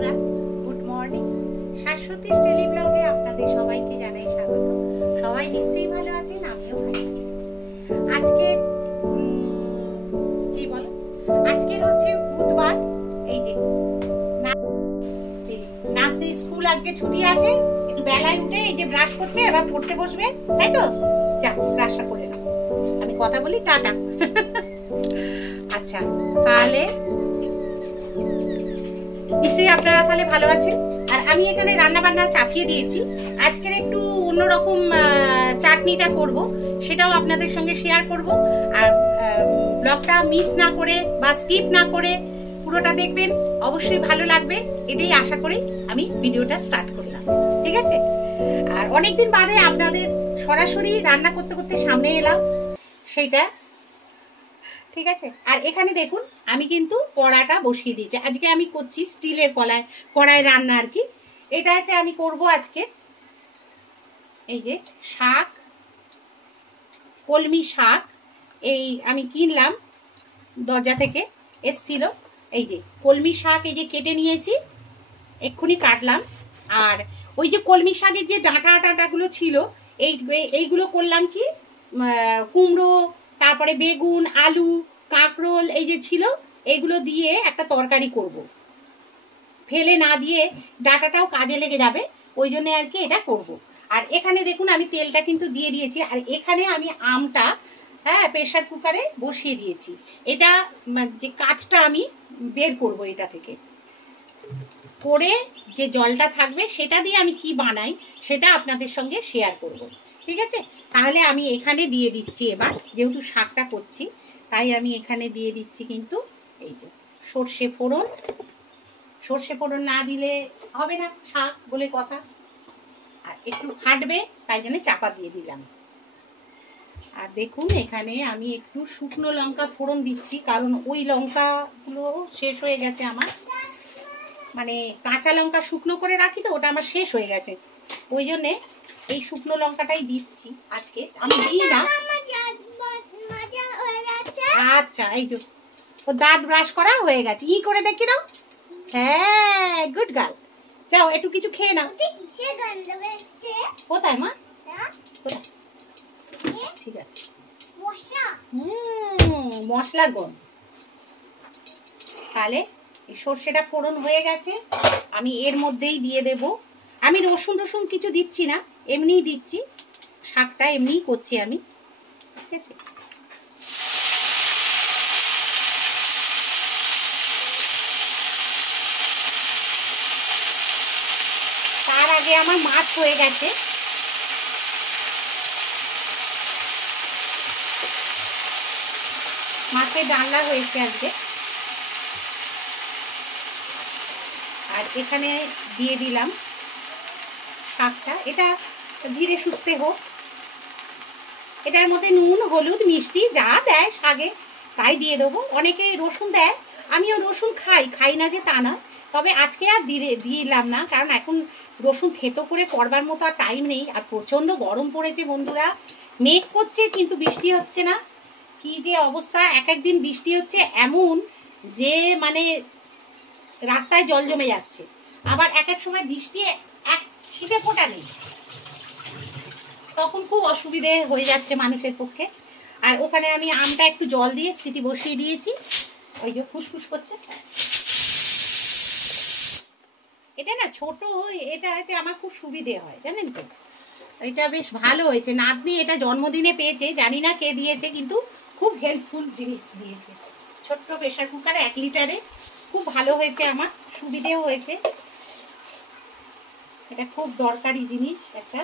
বন্ধুরা, good morning. Shashwati daily ব্লগে আপনাদের সবাইকে জানাই স্বাগত। সবাই নিশ্চয়ই ভালো আছেন, আমিও ভালো আছি। আজকে কি বলো, আজকের হচ্ছে বুধবার। এই যে নাতনি স্কুল আজকে ছুটি আছে, একটু বেলায় উঠে এই যে ব্রাশ করছে, এবার পড়তে বসবে, তাই তো? যা ব্রাশটা করে নাও, আমি কথা বলি। টাটা। আচ্ছা, তাহলে নিশ্চয়ই আপনারা তাহলে ভালো আছেন। আর আমি এখানে রান্না বান্না চাপিয়ে দিয়েছি। আজকের একটু অন্যরকম চাটনিটা করব, সেটাও আপনাদের সঙ্গে শেয়ার করব। আর ব্লগটা মিস না করে বা স্কিপ না করে পুরোটা দেখবেন, অবশ্যই ভালো লাগবে, এটাই আশা করি আমি ভিডিওটা স্টার্ট করলাম। ঠিক আছে? আর অনেকদিন বাদে আপনাদের সরাসরি রান্না করতে করতে সামনে এলাম, সেইটা ঠিক আছে। আর এখানে দেখুন, আমি কিন্তু কড়াটা বসিয়ে দিয়েছি। আজকে আমি করছি স্টিলের কড়াই রান্না আর কি। এটাতে আমি করব আজকে এই যে শাক, কলমি শাক। এই আমি কিনলাম, দরজা থেকে এসছিল। এই যে কলমি শাক, এই যে কেটে নিয়েছি, এক্ষুনি কাটলাম। আর ওই যে কলমি শাকের যে ডাঁটাগুলো ছিল, এইগুলো করলাম কি, কুমড়ো, তারপরে বেগুন, আলু, কাঁকরোল এই যে ছিল, এইগুলো দিয়ে একটা তরকারি করব। ফেলে না দিয়ে ডাঁটাটাও কাজে লেগে যাবে, ওই জন্য আর কি এটা করব। আর এখানে দেখুন আমি তেলটা কিন্তু দিয়ে দিয়েছি। আর এখানে আমি আমটা প্রেসার কুকারে বসিয়ে দিয়েছি। এটা যে কাঁচটা আমি বের করব এটা থেকে, করে যে জলটা থাকবে সেটা দিয়ে আমি কি বানাই সেটা আপনাদের সঙ্গে শেয়ার করব। ঠিক আছে? তাহলে আমি এখানে দিয়ে দিচ্ছি, এবার যেহেতু শাকটা করছি তাই আমি এখানে দিয়ে দিচ্ছি কিন্তু এই যে সর্ষে ফোড়ন। সর্ষে ফোড়ন না দিলে হবে না, শাক বলে কথা। আর একটু ফাটবে, তাই জন্য চাপা দিয়ে দিলাম। আর দেখুন এখানে আমি একটু শুকনো লঙ্কা ফোড়ন দিচ্ছি, কারণ ওই লঙ্কাগুলো শেষ হয়ে গেছে আমার। মানে কাঁচা লঙ্কা শুকনো করে রাখি তো, ওটা আমার শেষ হয়ে গেছে, ওই জন্যে এই শুকনো লঙ্কাটাই দিচ্ছি আজকে। আমি দিই না। আচ্ছা, এই যে ও দাঁত ব্রাশ করা হয়ে গেছে, ই করে দেখি দাও। হ্যাঁ, গুড গার্ল। যাও একটু কিছু খেয়ে নাও। কোথায় মা? কোথায়? ঠিক আছে, মশলার গন্ধ। তাহলে এই সর্ষেটা ফোড়ন হয়ে গেছে, আমি এর মধ্যেই দিয়ে দেব। আমি রসুন কিছু দিচ্ছি না, এমনিই দিচ্ছি, শাকটা এমনিই করছি আমি। ঠিক আছে? তার আগে আমার মাছ হয়ে গেছে। মাছের ডালনা হয়েছে আজকে। আর এখানে দিয়ে দিলাম শাকটা, এটা ধীরে সুস্থে হোক। এটার মধ্যে নুন, হলুদ, মিষ্টি যা দেয় শাকে তাই দিয়ে দেবো। অনেকে রসুন দেয়, আমিও রসুন খাই না যে তা না, তবে আজকে আর দিলাম না, কারণ এখন রসুন থেতো করে করবার মতো আর টাইম নেই। আর প্রচণ্ড গরম পড়েছে বন্ধুরা, মেঘ করছে কিন্তু বৃষ্টি হচ্ছে না। কি যে অবস্থা, এক একদিন বৃষ্টি হচ্ছে এমন যে মানে রাস্তায় জল জমে যাচ্ছে, আবার এক এক সময় বৃষ্টি এক ছিটে ফোঁটা নেই, তখন খুব অসুবিধে হয়ে যাচ্ছে মানুষের পক্ষে। আর ওখানে আমি আমটা একটু জল দিয়ে সিটি বসিয়ে দিয়েছি, ওই যে ফুসফুস করছে। এটা না ছোট, এটাতে আমার খুব সুবিধে হয়, জানেন তো। এটা বেশ ভালো হয়েছে, নাতনি এটা জন্মদিনে পেয়েছে, জানি না কে দিয়েছে, কিন্তু খুব হেল্পফুল জিনিস দিয়েছে। ছোট্ট প্রেসার কুকার 1 লিটারে, খুব ভালো হয়েছে, আমার সুবিধেও হয়েছে। এটা খুব দরকারি জিনিস একটা।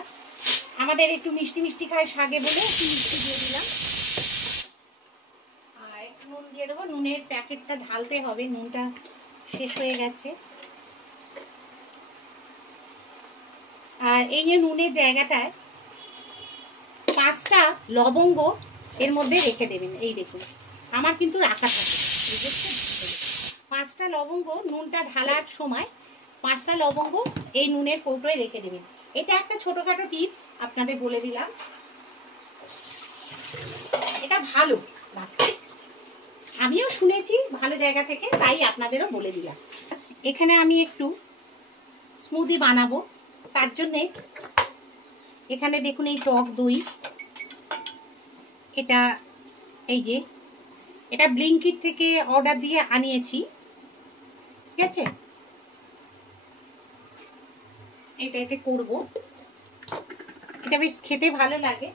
আমাদের একটু মিষ্টি মিষ্টি খায় শাকে বলে একটু মিষ্টি দিয়ে দিলাম। আর একটু নুন দিয়ে দেবো, নুনের প্যাকেটটা ঢালতে হবে, নুনটা শেষ হয়ে গেছে। আর এই যে নুনের জায়গাটায় 5টা লবঙ্গ এর মধ্যে রেখে দেবেন। এই দেখুন আমার কিন্তু রাখা থাকে 5টা লবঙ্গ, নুনটা ঢালার সময় 5টা লবঙ্গ এই নুনের কৌটোয় রেখে দেবেন। এটা একটা ছোটখাটো টিপস আপনাদের বলে দিলাম, এটা ভালো, আমিও শুনেছি ভালো জায়গা থেকে, তাই আপনাদেরও বলে দিলাম। এখানে আমি একটু স্মুদি বানাবো, তার জন্যে এখানে দেখুন এই টক দই, এটা এই যে এটা ব্লিঙ্কিট থেকে অর্ডার দিয়ে আনিয়েছি, ঠিক আছে। এটা এতে করবো, এটা বেশ খেতে ভালো লাগে।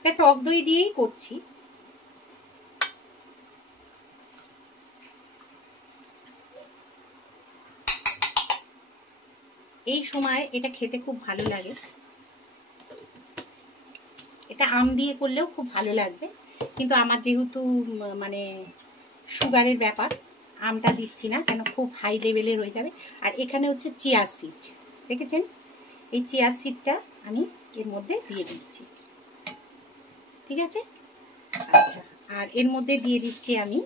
এটা টক দই দিয়েই করছি। এই সময় এটা খেতে খুব ভালো লাগে, এটা আম দিয়ে করলেও খুব ভালো লাগবে, কিন্তু আমার যেহেতু মানে সুগারের ব্যাপার, আমটা দিচ্ছি না, কেন খুব হাই লেভেলের হয়ে যাবে। আর এখানে হচ্ছে চিয়া সিড, দেখেছেন, এই চিয়া সিডটা আমি এর মধ্যে দিয়ে দিচ্ছি, ঠিক আছে। আচ্ছা, আর এর মধ্যে দিয়ে দিচ্ছি আমি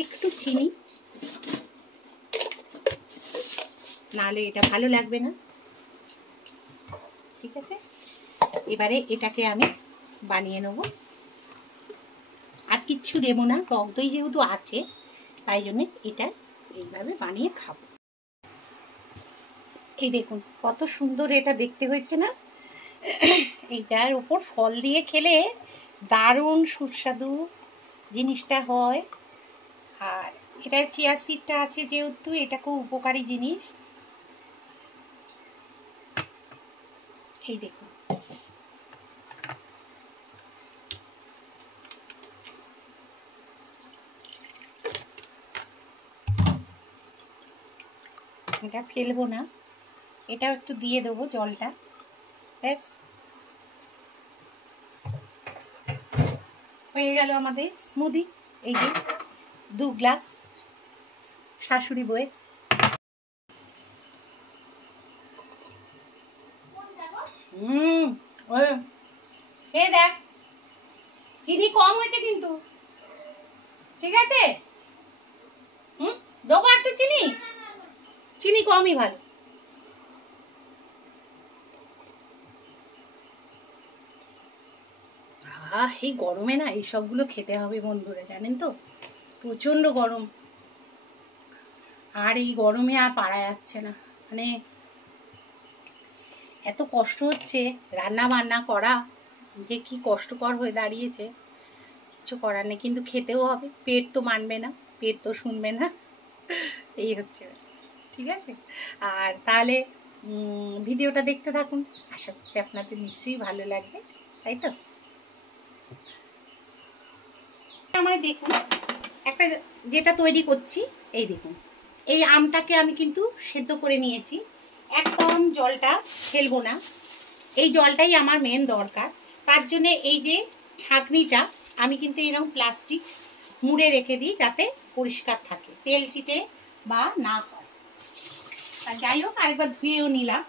একটু চিনি, নাহলে এটা ভালো লাগবে না, ঠিক আছে। এবারে এটাকে আমি বানিয়ে নেব, আর কিচ্ছু দেবো না, টক দই যেহেতু আছে তাই জন্য এটা এইভাবে বানিয়ে খাবো। এই দেখুন কত সুন্দর এটা দেখতে হয়েছে না, এইটার উপর ফল দিয়ে খেলে দারুণ সুস্বাদু জিনিসটা হয়। আর এটা চিয়া সিডটা আছে যেহেতু, এটা খুব উপকারী জিনিস। এই দেখুন এটা ফেলবো না, এটাও একটু দিয়ে দেবো জলটা, ব্যাস হয়ে গেল আমাদের স্মুদি। এই যে 2 গ্লাস শাশুড়ি বইয়ের। এ দেখ চিনি কম হয়েছে কিন্তু, ঠিক আছে। দেবো একটু চিনি, চিনি কমই ভালো। এই গরমে না এইসবগুলো খেতে হবে বন্ধুরা, জানেন তো, প্রচন্ড গরম, আর এই গরমে আর পারা যাচ্ছে না, মানে এত কষ্ট হচ্ছে রান্না বান্না করা, যে কি কষ্টকর হয়ে দাঁড়িয়েছে, কিছু করার নেই, কিন্তু খেতেও হবে, পেট তো মানবে না, পেট তো শুনবে না, এই হচ্ছে, ঠিক আছে। আর তাহলে ভিডিওটা দেখতে থাকুন, আশা করছি আপনাদের নিশ্চয়ই ভালো লাগবে, তাই তো। আমার দেখুন একটা যেটা তৈরি করছি, এই দেখুন এই আমটাকে আমি কিন্তু সেদ্ধ করে নিয়েছি, একদম জলটা ফেলবো না, এই জলটাই আমার মেন দরকার। তার জন্য এই যে ছাঁকনিটা আমি কিন্তু এরকম প্লাস্টিক মুড়ে রেখে দিই, যাতে পরিষ্কার থাকে, তেল চিটে বা না হয়। আর যাই হোক আরেকবার ধুয়েও নিলাম,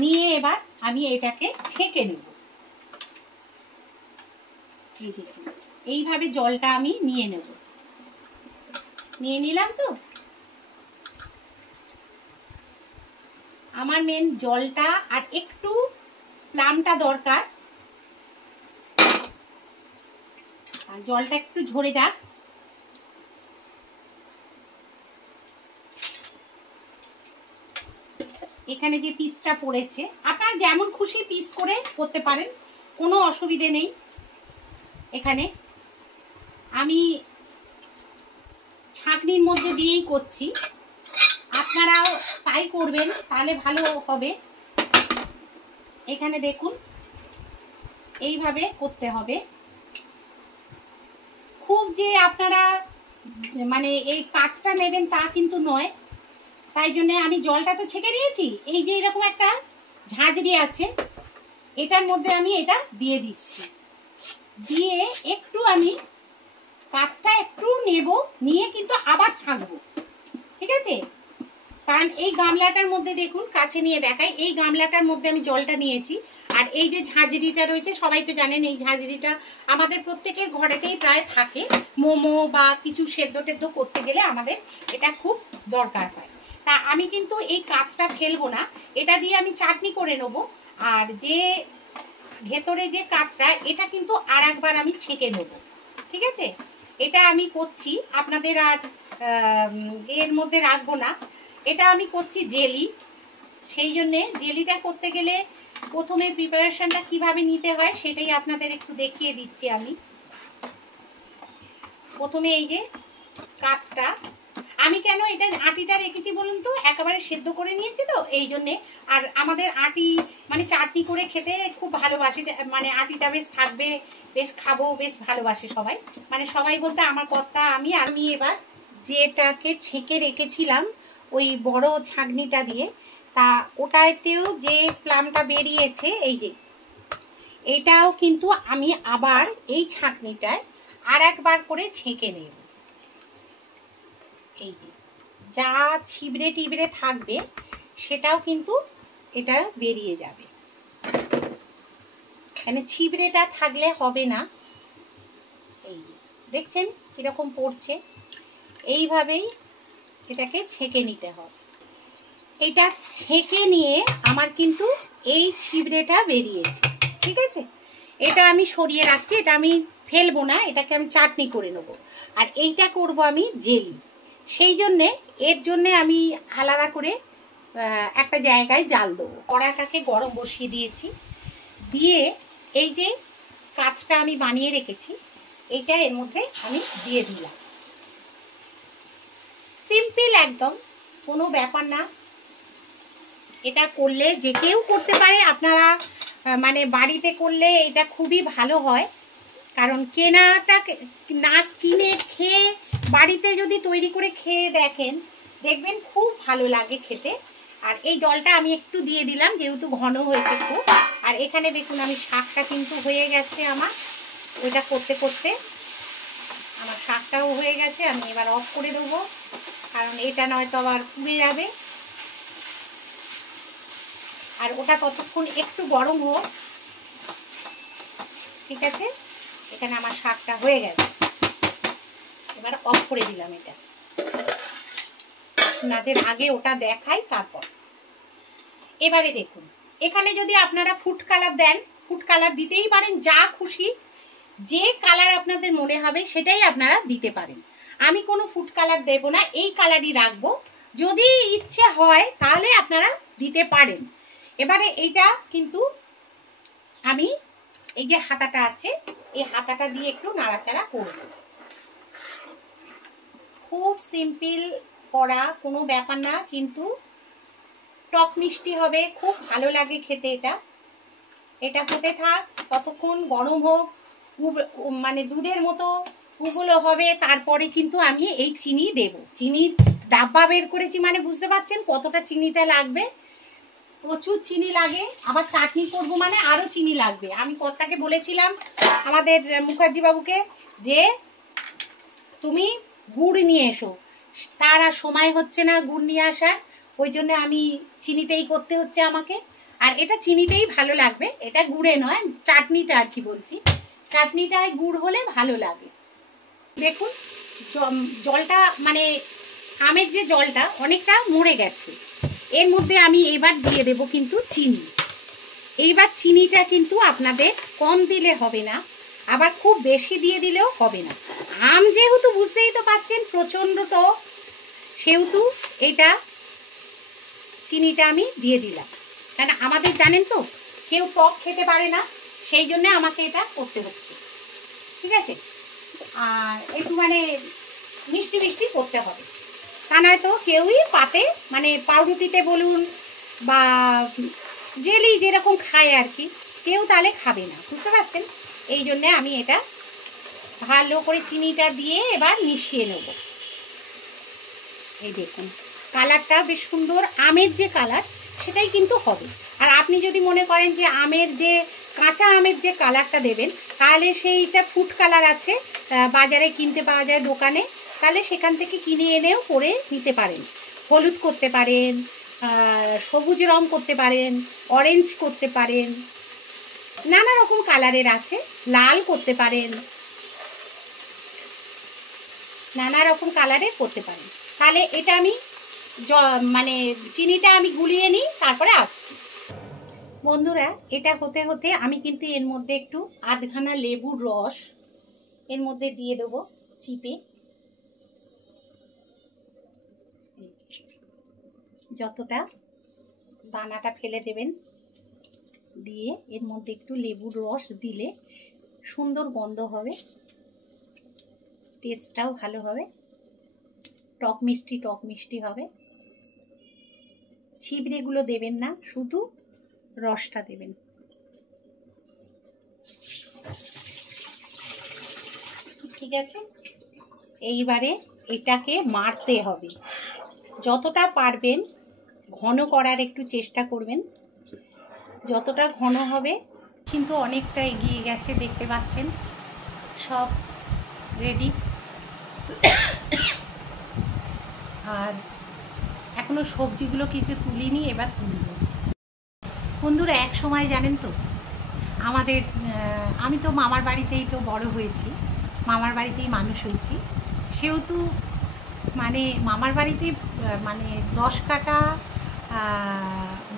নিয়ে এবার আমি এটাকে ছেঁকে নেব। এই দেখুন এইভাবে জলটা আমি নিয়ে নেব, নিয়ে নিলাম তো। আমার মেন জলটা আর একটু প্লামটা দরকার, আর জলটা একটু ঝরে যাক। এখানে যে পিসটা পড়েছে, আপনারা যেমন খুশি পিস করে করতে পারেন, কোনো অসুবিধে নেই। এখানে আমি ছাঁকনির মধ্যে দিয়েই করছি, আপনারাও তাই করবেন, তাহলে ভালো হবে। এখানে দেখুন এইভাবে করতে হবে, খুব যে আপনারা মানে এই কাজটা নেবেন তা কিন্তু নয়। তাই জন্য আমি জলটা তো ছেঁকে নিয়েছি, এই যে এরকম একটা ঝাঁঝরি আছে, এটার মধ্যে আমি এটা দিয়ে দিচ্ছি, দিয়ে একটু আমি কাজটা একটু নেব, নিয়ে কিন্তু আবার ছাঁকবো, ঠিক আছে। কারণ এই গামলাটার মধ্যে দেখুন, কাছে নিয়ে দেখাই, এই গামলাটার মধ্যে আমি জলটা নিয়েছি, আর এই যে ঝাঁঝরিটা রয়েছে, সবাই তো জানেন এই ঝাঁঝরিটা আমাদের প্রত্যেকের ঘরেতেই প্রায় থাকে, মোমো বা কিছু সেদ্ধ টেদ্ধ করতে গেলে আমাদের এটা খুব দরকার হয়। তা আমি কিন্তু এই কাজটা ফেলবো না, এটা দিয়ে আমি চাটনি করে নেবো। আর যে ভেতরে যে কাঁচটা এটা কিন্তু আর একবার আমি ছেঁকে নেব, ঠিক আছে? এটা আমি করছি, আপনাদের আর এর মধ্যে রাখবো না। এটা আমি করছি জেলি, সেই জন্যে জেলিটা করতে গেলে প্রথমে প্রিপারেশনটা কিভাবে নিতে হয় সেটাই আপনাদের একটু দেখিয়ে দিচ্ছি আমি। প্রথমে এই যে কাঁচটা, আমি কেন এটা আটিটা রেখেছি বলুন তো, একেবারে সেদ্ধ করে নিয়েছি তো এই জন্যে। আর আমাদের আটি মানে চাটনি করে খেতে খুব ভালোবাসে, মানে আটিটা বেশ থাকবে, বেশ খাবো, বেশ ভালোবাসে সবাই। মানে সবাই বলতে আমার কর্তা, আমি এবার যেটাকে ছেঁকে রেখেছিলাম ওই বড় ছাঁকনিটা দিয়ে, তা ওটাতেও যে প্লামটা বেরিয়েছে এই যে, এটাও কিন্তু আমি আবার এই ছাঁকনিটায় আর একবার করে ছেঁকে নেব। এই যে যা ছিবড়ে টিবড়ে থাকবে সেটাও কিন্তু এটা বেরিয়ে যাবে, মানে ছিবড়েটা থাকলে হবে না। এই দেখছেন কিরকম পড়ছে, এইভাবেই এটাকে ছেঁকে নিতে হবে। এটা ছেঁকে নিয়ে আমার কিন্তু এই ছিবড়েটা বেরিয়েছে, ঠিক আছে? এটা আমি সরিয়ে রাখছি, এটা আমি ফেলবো না, এটাকে আমি চাটনি করে নেব। আর এইটা করব আমি জেলি, সেই জন্যে এর জন্যে আমি আলাদা করে একটা জায়গায় জাল দেবো। কড়াটাকে গরম বসিয়ে দিয়েছি, দিয়ে এই যে কাঁচটা আমি বানিয়ে রেখেছি এইটা এর মধ্যে আমি দিয়ে দিলাম। সিম্পল একদম, কোনো ব্যাপার না। এটা করলে যে কেউ করতে পারে, আপনারা মানে বাড়িতে করলে এটা খুবই ভালো হয়। কারণ কেনাটা না কিনে খেয়ে বাড়িতে যদি তৈরি করে খেয়ে দেখেন, দেখবেন খুব ভালো লাগে খেতে। আর এই জলটা আমি একটু দিয়ে দিলাম যেহেতু ঘন হয়েছে খুব। আর এখানে দেখুন আমি শাকটা কিন্তু হয়ে গেছে আমার, ওইটা করতে করতে আমার শাকটাও হয়ে গেছে। আমি এবার অফ করে দেবো, কারণ এটা নয়তো আবার পুড়ে যাবে। আর ওটা ততক্ষণ একটু গরম হোক, ঠিক আছে? এখানে আমার শাকটা হয়ে গেছে, এবার অফ করে দিলাম। এটা আপনাদের আগে ওটা দেখাই তারপর। এবারে দেখুন, এখানে যদি আপনারা ফুড কালার দেন, ফুড কালার দিতেই পারেন, যা খুশি যে কালার আপনাদের মনে হবে সেটাই আপনারা দিতে পারেন। আমি কোনো ফুড কালার দেব না, এই কালারই রাখবো। যদি ইচ্ছে হয় তাহলে আপনারা দিতে পারেন। এবারে এইটা কিন্তু আমি এই যে হাতাটা আছে, এই হাতাটা দিয়ে একটু নাড়াচাড়া করব। খুব সিম্পল করা, কোনো ব্যাপার না, কিন্তু টক মিষ্টি হবে, খুব ভালো লাগে খেতে। এটা হতে থাক, ততক্ষণ গরম হোক, মানে দুধের মতো উগুলো হবে। তারপরে কিন্তু আমি এই চিনি দেব। চিনির ডাব্বা বের করেছি, মানে বুঝতে পারছেন কতটা চিনিটা লাগবে। প্রচুর চিনি লাগে, আবার চাটনি করব মানে আরো চিনি লাগবে। আমি কর্তাকে বলেছিলাম, আমাদের মুখার্জি বাবুকে, যে তুমি গুড় নিয়ে এসো, তার আর সময় হচ্ছে না গুড় নিয়ে আসার, ওই জন্য আমি চিনিতেই করতে হচ্ছে আমাকে। আর এটা চিনিতেই ভালো লাগবে, এটা গুড়ে নয়, চাটনিটা আর কি বলছি, চাটনিটায় গুড় হলে ভালো লাগে। দেখুন জলটা মানে আমের যে জলটা অনেকটা মরে গেছে, এর মধ্যে আমি এবার দিয়ে দেব কিন্তু চিনি। এইবার চিনিটা কিন্তু আপনাদের কম দিলে হবে না, আবার খুব বেশি দিয়ে দিলেও হবে না। আম যেহেতু বুঝতেই তো পাচ্ছেন প্রচণ্ড টক, সেহেতু এটা চিনিটা আমি দিয়ে দিলাম। কারণ আমাদের জানেন তো কেউ টক খেতে পারে না, সেই জন্য আমাকে এটা করতে হচ্ছে, ঠিক আছে? আর একটু মানে মিষ্টি মিষ্টি করতে হবে, তা নয় তো কেউই পাতে মানে পাউরুটিতে বলুন বা জেলি যেরকম খায় আর কি, কেউ তাহলে খাবে না, বুঝতে পারছেন? এই জন্যে আমি এটা ভালো করে চিনিটা দিয়ে এবার মিশিয়ে নেব। এই দেখুন কালারটা বেশ সুন্দর, আমের যে কালার সেটাই কিন্তু হবে। আর আপনি যদি মনে করেন যে আমের যে কাঁচা আমের যে কালারটা দেবেন, তাহলে সেইটা ফুড কালার আছে, বাজারে কিনতে পাওয়া যায় দোকানে, তাহলে সেখান থেকে কিনে এনেও করে নিতে পারেন। হলুদ করতে পারেন, সবুজ রং করতে পারেন, অরেঞ্জ করতে পারেন, নানা রকম কালারের আছে, লাল করতে পারেন, নানা রকম কালারের করতে পারেন। তাহলে এটা আমি মানে চিনিটা আমি গুলিয়ে নিই, তারপরে আসছি। বন্ধুরা এটা হতে হতে আমি কিন্তু এর মধ্যে একটু আধখানা লেবুর রস এর মধ্যে দিয়ে দেবো চিপে। যতটা দানাটা ফেলে দেবেন, দিয়ে এর মধ্যে একটু লেবুর রস দিলে সুন্দর গন্ধ হবে, টেস্টটাও ভালো হবে, টক মিষ্টি হবে। ছিবড়েগুলো দেবেন না, শুধু রসটা দেবেন। ঠিক আছে, এইবারে এটাকে মারতে হবে, যতটা পারবেন ঘন করার একটু চেষ্টা করবেন, যতটা ঘন হবে। কিন্তু অনেকটা এগিয়ে গেছে, দেখতে পাচ্ছেন সব রেডি। আর এখনো সবজিগুলো কিছু তুলিনি, এবার তুলব। বন্ধুরা এক সময় জানেন তো আমাদের, আমি তো মামার বাড়িতেই তো বড় হয়েছি, মামার বাড়িতেই মানুষ হয়েছি, সেহেতু মানে মামার বাড়িতে মানে 10 কাঠা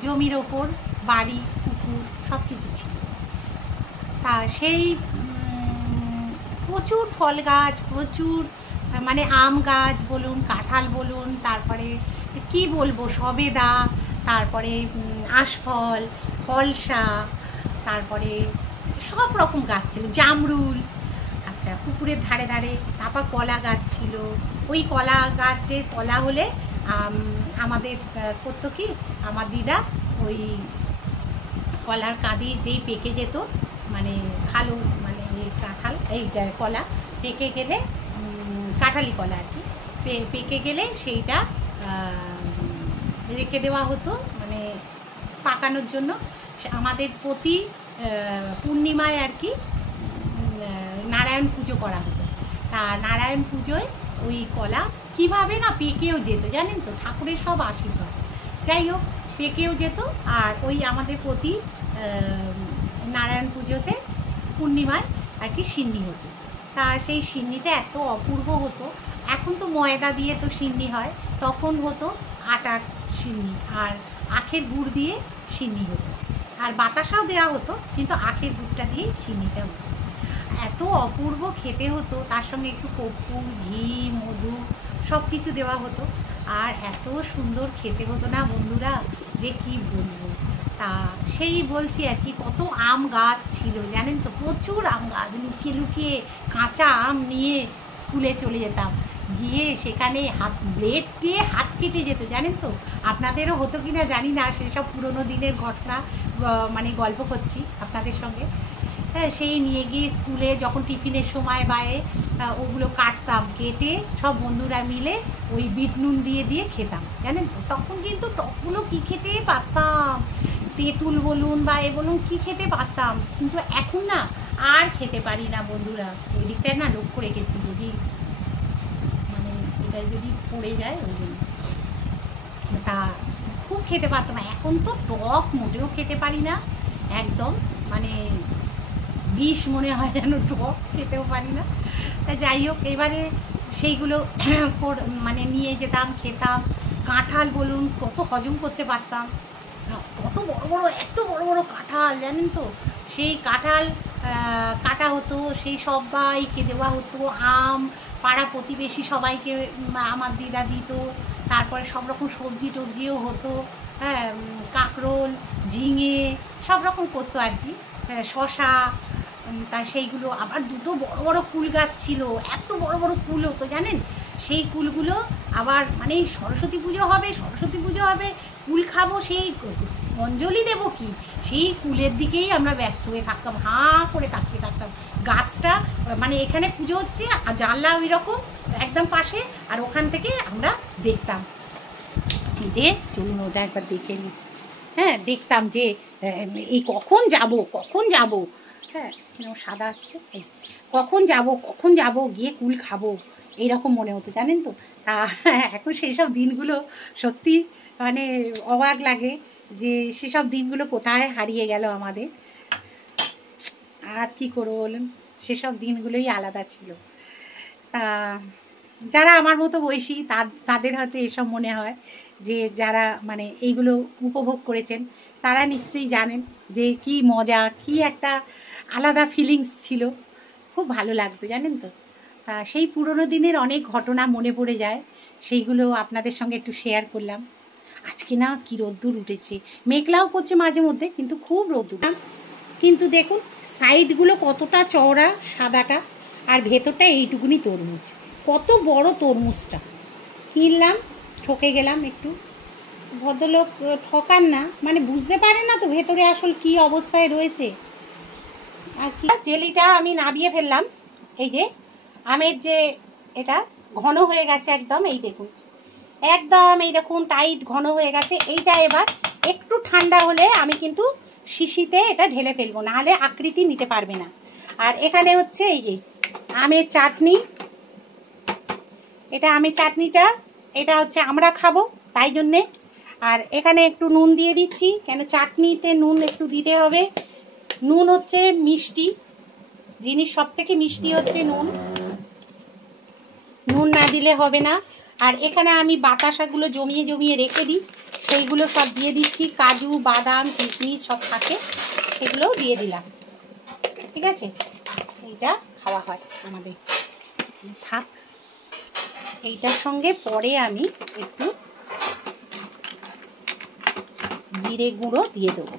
জমির ওপর বাড়ি, পুকুর সব কিছু ছিল। তা সেই প্রচুর ফল গাছ, প্রচুর মানে আম গাছ বলুন, কাঁঠাল বলুন, তারপরে কি বলবো সবেদা, তারপরে আশফল, ফলসা, তারপরে সব রকম গাছ ছিল, জামরুল। আচ্ছা, পুকুরের ধারে ধারে তারপর কলা গাছ ছিল। ওই কলা গাছে কলা হলে আমাদের করতো কি, আমার দিদা ওই কলার কাঁদি যেই পেকে যেত, মানে খালো মানে কাঁঠাল এই কলা পেকে গেলে, কাঁঠালি কলা আর কি, পেকে গেলে সেইটা রেখে দেওয়া হতো মানে পাকানোর জন্য। আমাদের প্রতি পূর্ণিমায় আর কি নারায়ণ পুজো করা হতো। তা নারায়ণ পুজোয় ওই কলা কিভাবে না পেকেও যেত জানেন তো, ঠাকুরের সব আশীর্বাদ। যাই হোক, পেকেও যেত। আর ওই আমাদের প্রতি নারায়ণ পুজোতে পূর্ণিমায় আর কি সিন্নি হতো। তা সেই সিন্নিটা এত অপূর্ব হতো। এখন তো ময়দা দিয়ে তো সিন্নি হয়, তখন হতো আটার সিন্নি, আর আখের গুড় দিয়ে সিন্নি হতো, আর বাতাসাও দেওয়া হতো, কিন্তু আখের গুড়টা দিয়েই সিন্নিটা হতো। এত অপূর্ব খেতে হতো, তার সঙ্গে একটু কর্পূর, ঘি, মধু সব কিছু দেওয়া হতো, আর এত সুন্দর খেতে হতো না বন্ধুরা যে কি বলবো। তা সেই বলছি আর কি, কত আম গাছ ছিল জানেন তো, প্রচুর আম গাছ। লুকিয়ে লুকিয়ে কাঁচা আম নিয়ে স্কুলে চলে যেতাম, গিয়ে সেখানে ব্লেড দিয়ে হাত কেটে যেত জানেন তো। আপনাদেরও হতো কি না জানি না, সেসব পুরোনো দিনের ঘটনা মানে গল্প করছি আপনাদের সঙ্গে। হ্যাঁ, সেই নিয়ে গিয়ে স্কুলে যখন টিফিনের সময় বায়ে ওগুলো কাটতাম, কেটে সব বন্ধুরা মিলে ওই বিট নুন দিয়ে দিয়ে খেতাম জানেন তো। তখন কিন্তু টকগুলো কী খেতে পারতাম, তেঁতুল বলুন বা এ বলুন কী খেতে পারতাম, কিন্তু এখন না আর খেতে পারি না বন্ধুরা। ওই দিকটায় না লক্ষ্য রেখেছি, যদি মানে এটা যদি পড়ে যায় ওই জন্য। তা খুব খেতে পারতাম, এখন তো টক মোটেও খেতে পারি না একদম, মানে বিষ মনে হয় যেন, টক খেতেও পারি না। তা যাই হোক, এবারে সেইগুলো মানে নিয়ে যেতাম, খেতাম। কাঁঠাল বলুন কত হজম করতে পারতাম, কত বড় বড়, এত বড় বড় কাঁঠাল জানেন তো। সেই কাঁঠাল কাটা হতো, সেই সবাইকে দেওয়া হতো। আম পাড়া প্রতিবেশী সবাইকে আমার দিদা দিত। তারপরে সব রকম সবজি টবজিও হতো, হ্যাঁ, কাঁকরোল, ঝিঙে সব রকম করতো আর কি, শশা। তা সেইগুলো আবার দুটো বড় বড় কুল গাছ ছিল, এত বড় বড় কুল হতো জানেন। সেই কুলগুলো আবার মানে সরস্বতী পুজো হবে, কুল খাবো, সেই অঞ্জলি দেবো কি, সেই কুলের দিকেই আমরা ব্যস্ত হয়ে থাকতাম, হাঁ করে তাকিয়ে থাকতাম। গাছটা মানে এখানে পুজো হচ্ছে, আর জানলা ওই রকম একদম পাশে, আর ওখান থেকে আমরা দেখতাম যে চলুন ওটা একবার দেখে নিই। হ্যাঁ, দেখতাম যে এই কখন যাব, হ্যাঁ সাদা আসছে, কখন যাব গিয়ে কুল খাবো, এইরকম মনে হতো জানেন তো। তা এখন সেই সব দিনগুলো সত্যি মানে অবাক লাগে যে সেসব দিনগুলো কোথায় হারিয়ে গেল আমাদের। আর কি করবো বলুন, সেসব দিনগুলোই আলাদা ছিল। তা যারা আমার মতো বয়সী তাদের হয়তো এসব মনে হয়, যে যারা মানে এইগুলো উপভোগ করেছেন তারা নিশ্চয়ই জানেন যে কি মজা, কি একটা আলাদা ফিলিংস ছিল, খুব ভালো লাগতো জানেন তো। তা সেই পুরনো দিনের অনেক ঘটনা মনে পড়ে যায়, সেইগুলো আপনাদের সঙ্গে একটু শেয়ার করলাম। আজকে না কি রোদ্দুর উঠেছে, মেঘলাও করছে মাঝে মধ্যে, কিন্তু খুব রোদ্দুর। কিন্তু দেখুন সাইডগুলো কতটা চওড়া সাদাটা, আর ভেতরটা এইটুকুনি তরমুজ। কত বড় তরমুজটা কিনলাম, ঠকে গেলাম একটু। ভদ্রলোক ঠকান না, মানে বুঝতে পারে না তো ভেতরে আসল কি অবস্থায় রয়েছে। আর কি জেলিটা আমি নাবিয়ে ফেললাম। এই যে আমের যে এটা ঘন হয়ে গেছে একদম, এই দেখুন একদম এইরকম টাইট ঘন হয়ে গেছে। এইটা এবার একটু ঠান্ডা হলে আমি কিন্তু শিশিতে এটা ঢেলে ফেলবো, নাহলে আকৃতি নিতে পারবে না। আর এখানে হচ্ছে এই যে আমের চাটনি, এটা আমের চাটনিটা, এটা হচ্ছে আমরা খাবো তাই জন্যে। আর এখানে একটু নুন দিয়ে দিচ্ছি, কেন চাটনিতে নুন একটু দিতে হবে। নুন হচ্ছে মিষ্টি জিনিস, সব থেকে মিষ্টি হচ্ছে নুন, নুন না দিলে হবে না। আর এখানে আমি বাতাসাগুলো জমিয়ে জমিয়ে রেখে দিই, সেইগুলো সব দিয়ে দিচ্ছি। কাজু বাদাম কিশমিশ সব থাকে, সেগুলোও দিয়ে দিলাম। ঠিক আছে, এইটা খাওয়া হয় আমাদের, থাক। এইটার সঙ্গে পরে আমি একটু জিরে গুঁড়ো দিয়ে দেবো,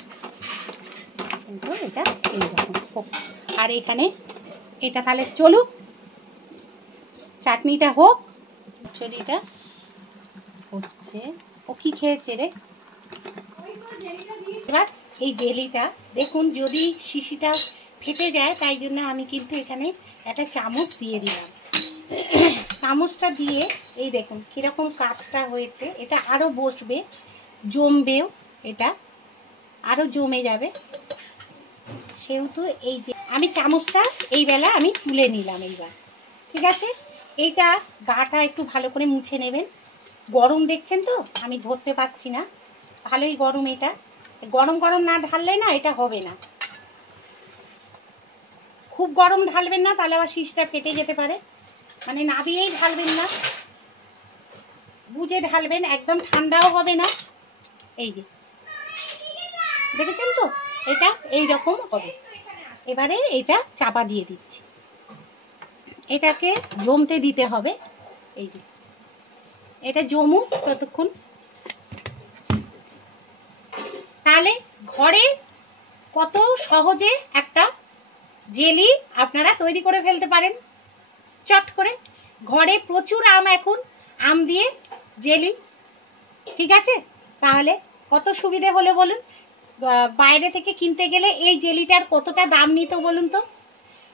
কিন্তু এটা এইরকম হোক। আর এখানে এটা তাহলে চলুক, চাটনিটা হোক। চড়িটা হচ্ছে, ও কি খেয়েছে রে। এবার এই জেলিটা দেখুন, যদি শিশিটা ফেটে যায় তাই জন্য আমি কিন্তু এখানে একটা চামচ দিয়ে দিলাম। চামচটা দিয়ে এই দেখুন কিরকম কাজটা হয়েছে। এটা আরো বসবে, জমবেও, এটা আরো জমে যাবে। সেহেতু এই যে আমি চামচটা এই বেলা আমি তুলে নিলাম এইবার। ঠিক আছে, এইটা গাটা একটু ভালো করে মুছে নেবেন। গরম দেখছেন তো, আমি ধরতে পারছি না, ভালোই গরম। এটা গরম গরম না ঢাললে না এটা হবে না। খুব গরম ঢালবেন না, তাহলে আবার শিশিটা ফেটে যেতে পারে। মানে নাবিয়েই ঢালবেন না, বুঝে ঢালবেন, একদম ঠান্ডাও হবে না। এই যে দেখেছেন তো, এটা এই রকম হবে। এবারে এটা চাপা দিয়ে দিচ্ছি, এটাকে জমতে দিতে হবে। এই যে এটা জমুক ততক্ষণ, তাহলে ঘরে কত সহজে একটা জেলি আপনারা তৈরি করে ফেলতে পারেন চট করে। ঘরে প্রচুর আম, এখন আম দিয়ে জেলি। ঠিক আছে, তাহলে কত সুবিধে হলো বলুন। বাইরে থেকে কিনতে গেলে এই জেলিটার কতটা দাম নিত বলুন তো,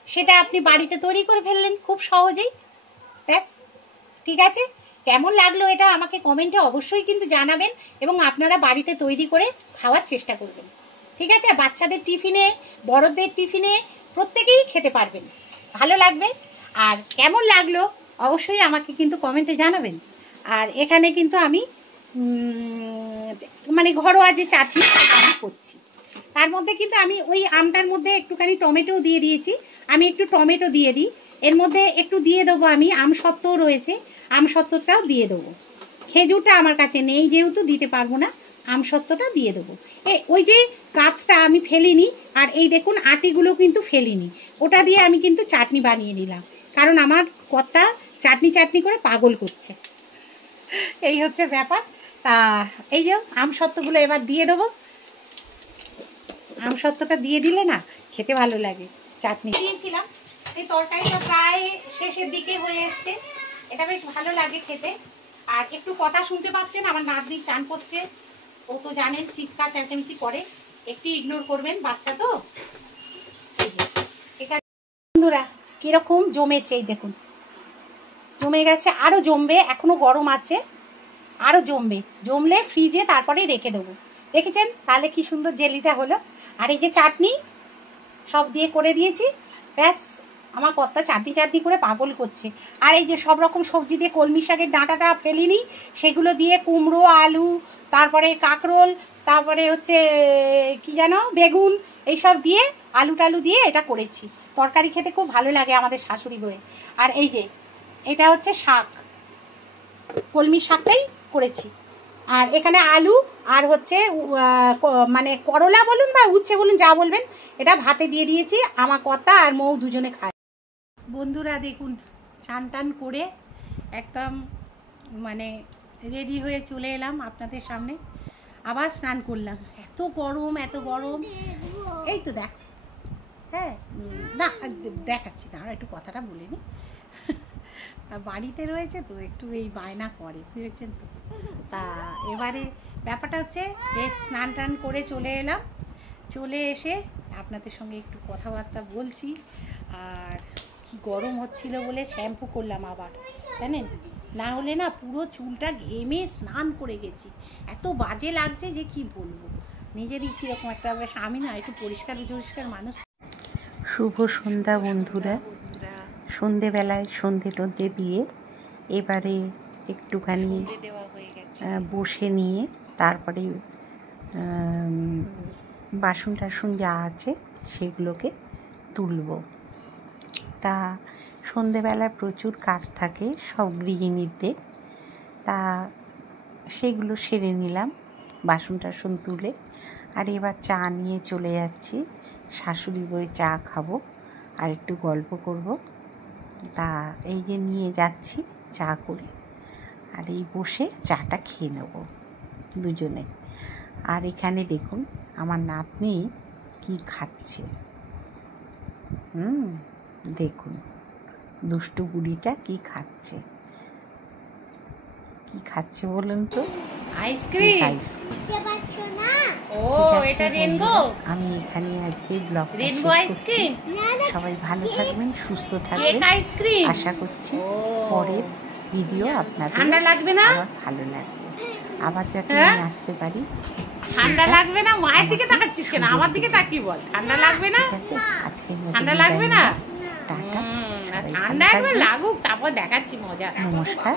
সেটা আপনি বাড়িতে তৈরি করে ফেললেন খুব সহজেই, ব্যাস। ঠিক আছে, কেমন লাগলো এটা আমাকে কমেন্টে অবশ্যই কিন্তু জানাবেন, এবং আপনারা বাড়িতে তৈরি করে খাওয়ার চেষ্টা করবেন। ঠিক আছে, বাচ্চাদের টিফিনে, বড়দের টিফিনে প্রত্যেকেই খেতে পারবেন, ভালো লাগবে। আর কেমন লাগলো অবশ্যই আমাকে কিন্তু কমেন্টে জানাবেন। আর এখানে কিন্তু আমি মানে ঘরোয়া যে চাটনি আমি করছি, তার মধ্যে কিন্তু আমি ওই আমটার মধ্যে একটুখানি টমেটো দিয়ে দিয়েছি। আমি একটু টমেটো দিয়ে দিই, এর মধ্যে একটু দিয়ে দেবো আমি আমসত্ত্ব রয়েছে, আমসত্ত্বটাও দিয়ে দেবো। খেজুরটা আমার কাছে নেই যেহেতু দিতে পারবো না, আমসত্ত্বটা দিয়ে দেবো। ওই যে কাঁচটা আমি ফেলিনি, আর এই দেখুন আটিগুলো কিন্তু ফেলিনি, ওটা দিয়ে আমি কিন্তু চাটনি বানিয়ে নিলাম, কারণ আমার কর্তা চাটনি চাটনি করে পাগল করছে। এই হচ্ছে ব্যাপার। তা এই যে আমসত্ত্বগুলো এবার দিয়ে দেবো। আমসত্ত্বটা দিয়ে দিলে না খেতে ভালো লাগে। চাটনি দিয়েছিলাম, এই তরকারিটা প্রায় শেষের দিকে হয়ে এসছে, এটা বেশ ভালো লাগে খেতে। আর একটু কথা শুনতে পাচ্ছেন, আমার নাতনি চান করছে, ও তো জানেন চিৎকার চেঁচামেচি করে, একটু ইগনোর করবেন, বাচ্চা তো। বন্ধুরা কিরকম জমেছে, এই দেখুন জমে গেছে, আরো জমবে, এখনো গরম আছে, আরো জমবে, জমলে ফ্রিজে তারপরে রেখে দেবো। দেখেছেন তাহলে কি সুন্দর জেলিটা হলো। আর এই যে চাটনি সব দিয়ে করে দিয়েছি, ব্যাস। আমার কর্তা চাটনি চাটনি করে পাগল করছে। আর এই যে সব রকম সবজি দিয়ে, কলমি শাকের ডাঁটাটা ফেলিনি, সেগুলো দিয়ে কুমড়ো, আলু, তারপরে কাঁকরোল, তারপরে হচ্ছে কি যেন বেগুন, এইসব দিয়ে আলু টালু দিয়ে এটা করেছি। তরকারি খেতে খুব ভালো লাগে আমাদের শাশুড়ি বউয়ের। আর এই যে এটা হচ্ছে শাক, কলমি শাকটাই করেছি। আর এখানে আলু আর হচ্ছে মানে করলা বলুন বা উচ্ছে বলুন, যা বলবেন, এটা ভাতে দিয়ে দিয়েছি। আমার কর্তা আর মৌ দুজনে খায়। বন্ধুরা দেখুন, চান টান করে একদম মানে রেডি হয়ে চলে এলাম আপনাদের সামনে। আবার স্নান করলাম। এত গরম, এত গরম। এই তো দেখ, হ্যাঁ না দেখাচ্ছি না, আর একটু কথাটা বলে নি। বাড়িতে রয়েছে তো একটু এই বায়না করে, বুঝেছেন তো। তা এবারে ব্যাপারটা হচ্ছে যে স্নান টান করে চলে এলাম। চলে এসে আপনাদের সঙ্গে একটু কথাবার্তা বলছি। আর কি গরম হচ্ছিল বলে শ্যাম্পু করলাম আবার, জানেন, না হলে না পুরো চুলটা ঘেমে স্নান করে গেছি। এত বাজে লাগছে যে কি বলবো, নিজেরই কীরকম একটা বেশ, আমি না একটু পরিষ্কার পরিষ্কার মানুষ। শুভ সন্ধ্যা বন্ধুরা। সন্ধেবেলায় সন্ধে টন্ধে দিয়ে এবারে একটুখানি বসে নিয়ে তারপরে বাসন টাসন যা আছে সেগুলোকে তুলব। তা সন্ধেবেলায় প্রচুর কাজ থাকে সব গৃহিণীদের, তা সেগুলো সেরে নিলাম বাসন টাসন তুলে। আর এবার চা নিয়ে চলে যাচ্ছি, শাশুড়ি বই চা খাবো আর একটু গল্প করব। তা এই যে নিয়ে যাচ্ছি চা করে, আর এই বসে চাটা খেয়ে নেব দুজনে। আর এখানে দেখুন আমার নাতনি কি খাচ্ছে, দেখুন দুষ্টু বুড়িটা কি খাচ্ছে। কি খাচ্ছে বলুন তো? আইসক্রিম। ও এটা রেনবো। আমি এখানে আজকে ব্লগ রেনবো আইসক্রিম। সবাই ভালো থাকবেন, সুস্থ থাকবেন, আইসক্রিম আশা করছি পরের ভিডিও আপনাদের ঠান্ডা লাগবে না, ভালো লাগবে, আবার যাতে আমি আসতে পারি। ঠান্ডা লাগবে না? মায়ের দিকে তাকাচ্ছিস কেন? আমার দিকে তাকিয়ে বল, ঠান্ডা লাগবে না? আজকে ঠান্ডা লাগবে না? টাটা, ঠান্ডা একবার লাগুক, তারপর দেখাচ্ছি মজা। নমস্কার।